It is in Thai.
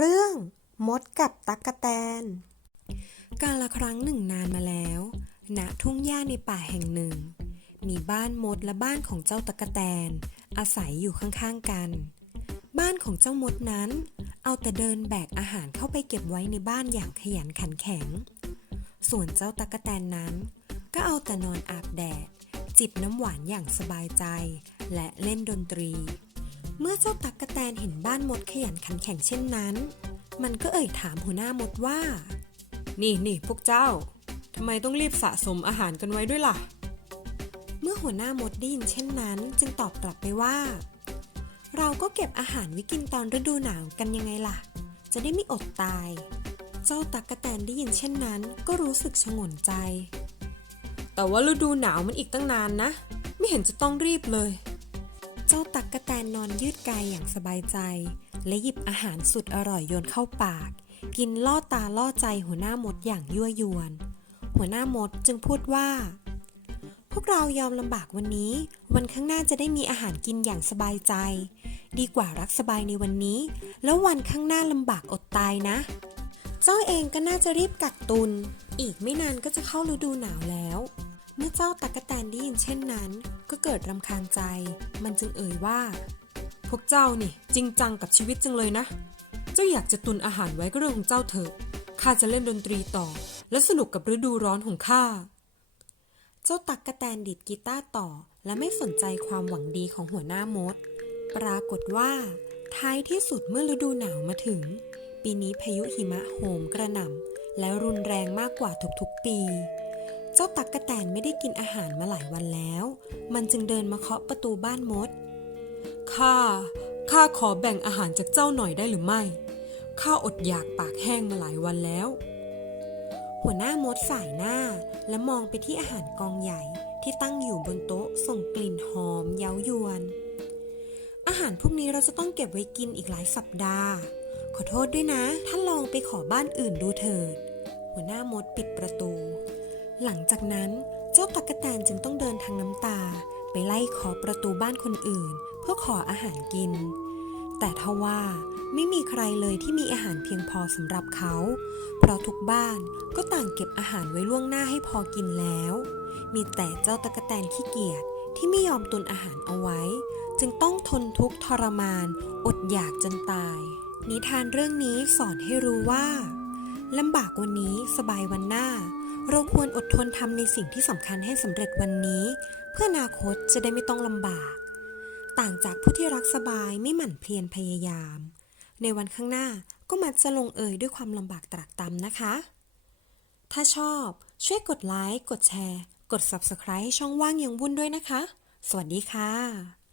เรื่องมดกับตั๊กแตน กาลครั้งหนึ่งนานมาแล้ว ณ ทุ่งหญ้าในป่าแห่งหนึ่ง มีบ้านมดและบ้านของเจ้าตั๊กแตน อาศัยอยู่ข้างๆกัน บ้านของเจ้ามดนั้น เอาแต่เดินแบกอาหารเข้าไปเก็บไว้ในบ้านอย่างขยันขันแข็ง ส่วนเจ้าตั๊กแตนนั้น ก็เอาแต่นอนอาบแดด จิบน้ำหวานอย่างสบายใจ และเล่นดนตรี เมื่อเจ้าตั๊กะแตนเห็นบ้านมดขยันขันแข็งเช่นนั้น มันก็เอ่ยถามหัวหน้ามดว่า นี่นี่พวกเจ้าทำไมต้องรีบสะสมอาหารกันไว้ด้วยล่ะ เมื่อหัวหน้ามดได้ยินเช่นนั้น จึงตอบกลับไปว่า เราก็เก็บอาหารไว้กินตอนฤดูหนาวกันยังไงล่ะ จะได้ไม่อดตาย เจ้าตั๊กะแตนได้ยินเช่นนั้น ก็รู้สึกชงนใจ แต่ว่าฤดูหนาวมันอีกตั้งนานนะ ไม่เห็นจะต้องรีบเลย เจ้าตั๊กะแตนนอนยืดกายอย่างสบายใจ และหยิบอาหารสุดอร่อยโยนเข้าปาก กินล่อตาล่อใจหัวหน้ามดอย่างยั่วยวน หัวหน้ามดจึงพูดว่า พวกเรายอมลำบากวันนี้ วันข้างหน้าจะได้มีอาหารกินอย่างสบายใจ ดีกว่ารักสบายในวันนี้ แล้ววันข้างหน้าลำบากอดตายนะ เจ้าเองก็น่าจะรีบกักตุน อีกไม่นานก็จะเข้าฤดูหนาวแล้ว เมื่อเจ้าตั๊กแตนได้ยินเช่นนั้น ก็เกิดรำคาญใจ มันจึงเอ่ยว่า พวกเจ้านี่จริงจังกับชีวิตจังเลยนะ เจ้าอยากจะตุนอาหารไว้ก็เรื่องของเจ้าเถอะ ข้าจะเล่นดนตรีต่อ และสนุกกับฤดูร้อนของข้า เจ้าตั๊กแตนดีดกีตาร์ต่อ และไม่สนใจความหวังดีของหัวหน้ามด ปรากฏว่า ท้ายที่สุดเมื่อฤดูหนาวมาถึง ปีนี้พายุหิมะโหมกระหน่ำและรุนแรงมากกว่าทุกๆปี เจ้าตั๊กระแตนไม่ได้กินอาหารมาหลายวันแล้ว มันจึงเดินมาเคาะประตูบ้านมด ข้า ข้าขอแบ่งอาหารจากเจ้าหน่อยได้หรือไม่ ข้าอดอยากปากแห้งมาหลายวันแล้ว หัวหน้ามดสายหน้าและมองไปที่อาหารกองใหญ่ที่ตั้งอยู่บนโต๊ะส่งกลิ่นหอมเย้ายวน อาหารพวกนี้เราจะต้องเก็บไว้กินอีกหลายสัปดาห์ ขอโทษด้วยนะ ถ้าลองไปขอบ้านอื่นดูเถิด หัวหน้ามดปิดประตู หลังจากนั้นเจ้าตั๊กแตนจึงต้องเดินทางน้ำตา ไปไล่ขอประตูบ้านคนอื่น เพื่อขออาหารกิน แต่ทว่าไม่มีใครเลยที่มีอาหารเพียงพอสำหรับเขา เพราะทุกบ้านก็ต่างเก็บอาหารไว้ล่วงหน้าให้พอกินแล้ว มีแต่เจ้าตะกะแตนขี้เกียจที่ไม่ยอมตุนอาหารเอาไว้ จึงต้องทนทุกข์ทรมาน อดอยากจนตาย นิทานเรื่องนี้สอนให้รู้ว่าลำบากวันนี้สบายวันหน้า เราควรอดทนทำในสิ่งที่สำคัญให้สำเร็จวันนี้ เพื่ออนาคตจะได้ไม่ต้องลำบาก ต่างจากผู้ที่รักสบายไม่หมั่นเพียรพยายาม ในวันข้างหน้าก็มักจะลงเอยด้วยความลำบากตรากตรำนะคะ ถ้าชอบช่วยกดไลค์กดแชร์ กด Subscribe ให้ช่องว่างยังวุ่นด้วยนะคะ สวัสดีค่ะ